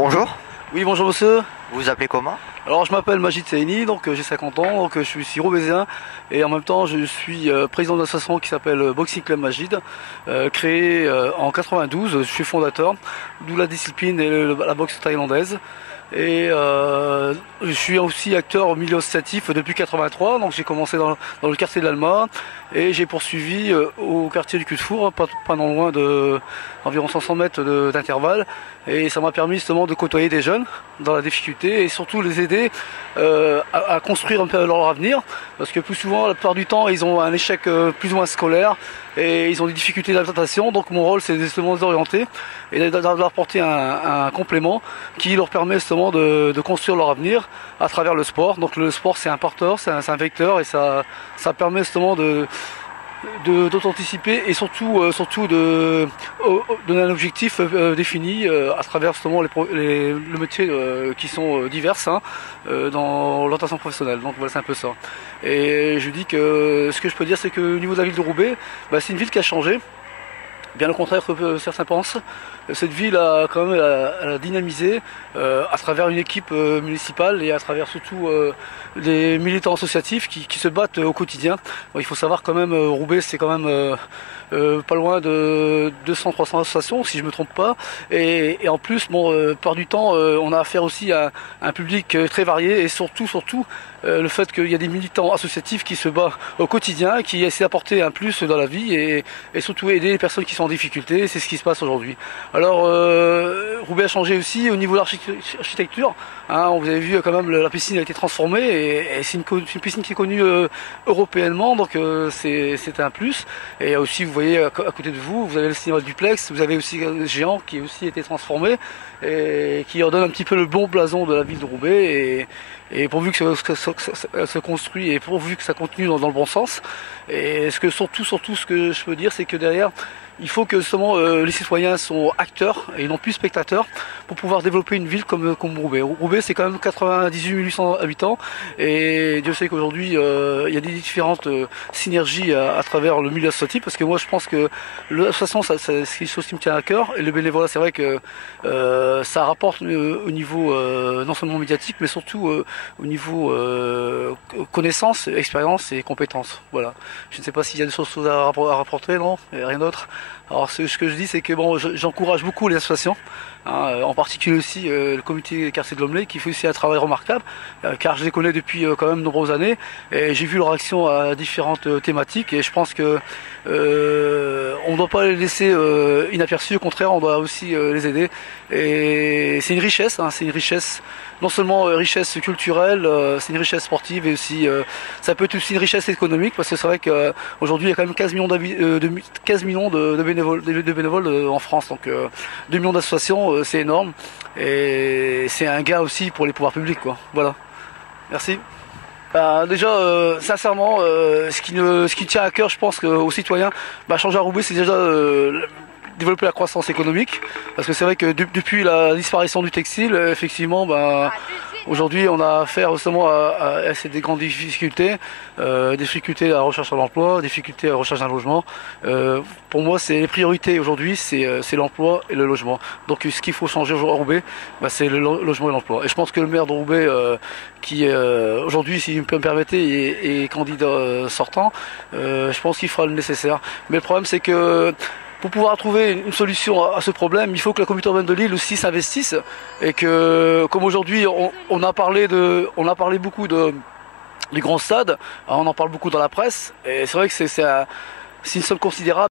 Bonjour, Oui, bonjour monsieur. vous vous appelez comment? Alors je m'appelle Majid Saini, donc j'ai 50 ans, donc je suis ici roubaisien et en même temps je suis président d'une association qui s'appelle Boxing Club Majid, créée en 92, je suis fondateur, d'où la discipline et la boxe thaïlandaise. Et je suis aussi acteur au milieu associatif depuis 83, donc j'ai commencé dans le quartier de l'Alma et j'ai poursuivi au quartier du Cul de Four, pas non loin de environ 500 mètres d'intervalle. Et ça m'a permis justement de côtoyer des jeunes dans la difficulté et surtout les aider à construire un peu leur avenir. Parce que plus souvent, la plupart du temps, ils ont un échec plus ou moins scolaire et ils ont des difficultés d'adaptation. Donc mon rôle, c'est justement de les orienter et de leur apporter un complément qui leur permet justement de construire leur avenir à travers le sport. Donc le sport, c'est un porteur, c'est un vecteur et ça permet justement d'autanticiper et surtout de donner un objectif défini à travers justement le métier qui sont diverses dans l'orientation professionnelle. Donc voilà, c'est un peu ça. Et je dis que ce que je peux dire, c'est qu'au niveau de la ville de Roubaix, c'est une ville qui a changé. Bien au contraire que certains pensent. Cette ville a quand même elle a dynamisé à travers une équipe municipale et à travers surtout des militants associatifs qui se battent au quotidien. Bon, il faut savoir quand même, Roubaix c'est quand même pas loin de 200-300 associations si je me trompe pas. Et en plus, par du temps, on a affaire aussi à un public très varié et surtout le fait qu'il y a des militants associatifs qui se battent au quotidien, qui essaient d'apporter un plus dans la vie et surtout aider les personnes qui sont en difficulté. C'est ce qui se passe aujourd'hui. Alors, Roubaix a changé aussi au niveau de l'architecture. Vous avez vu quand même la piscine a été transformée et c'est une piscine qui est connue européennement, donc c'est un plus. Et aussi, vous voyez à côté de vous, vous avez le cinéma duplex, vous avez aussi le géant qui a aussi été transformé et qui redonne un petit peu le bon blason de la ville de Roubaix. Et pourvu que ça se construit et pourvu que ça continue dans le bon sens. Et surtout ce que je peux dire, c'est que derrière, il faut que justement les citoyens sont acteurs et non plus spectateurs pour pouvoir développer une ville comme Roubaix. Roubaix, c'est quand même 98 800 habitants et Dieu sait qu'aujourd'hui il y a des différentes synergies à travers le milieu associatif, parce que moi je pense que l'association c'est quelque chose qui me tient à cœur et le bénévolat, c'est vrai que ça rapporte au niveau non seulement médiatique mais surtout au niveau connaissances, expérience et compétences. Voilà. Je ne sais pas s'il y a des choses à rapporter, non? Et rien d'autre. Alors ce que je dis, c'est que j'encourage beaucoup les associations, en particulier aussi le comité quartier de l'Omelay qui fait aussi un travail remarquable, car je les connais depuis quand même de nombreuses années et j'ai vu leur action à différentes thématiques et je pense que on ne doit pas les laisser inaperçus, au contraire on doit aussi les aider et c'est une richesse, c'est une richesse. Non seulement richesse culturelle, c'est une richesse sportive et aussi ça peut être aussi une richesse économique, parce que c'est vrai qu'aujourd'hui il y a quand même 15 millions, 15 millions de bénévoles en France, donc 2 millions d'associations, c'est énorme et c'est un gain aussi pour les pouvoirs publics, quoi. Voilà. Merci. Déjà, sincèrement, ce qui tient à cœur, je pense, aux citoyens, changer à Roubaix, c'est déjà développer la croissance économique, parce que c'est vrai que depuis la disparition du textile, effectivement, aujourd'hui on a affaire justement à des grandes difficultés, difficultés à la recherche de l'emploi, difficultés à la recherche d'un logement. Pour moi, c'est les priorités aujourd'hui, c'est l'emploi et le logement. Donc ce qu'il faut changer aujourd'hui à Roubaix, c'est le logement et l'emploi. Et je pense que le maire de Roubaix, qui aujourd'hui, si vous me permettez, est candidat sortant, je pense qu'il fera le nécessaire. Mais le problème, c'est que pour pouvoir trouver une solution à ce problème, il faut que la communauté urbaine de Lille aussi s'investisse et que, comme aujourd'hui, on a parlé beaucoup du grand stade, on en parle beaucoup dans la presse et c'est vrai que c'est une somme considérable.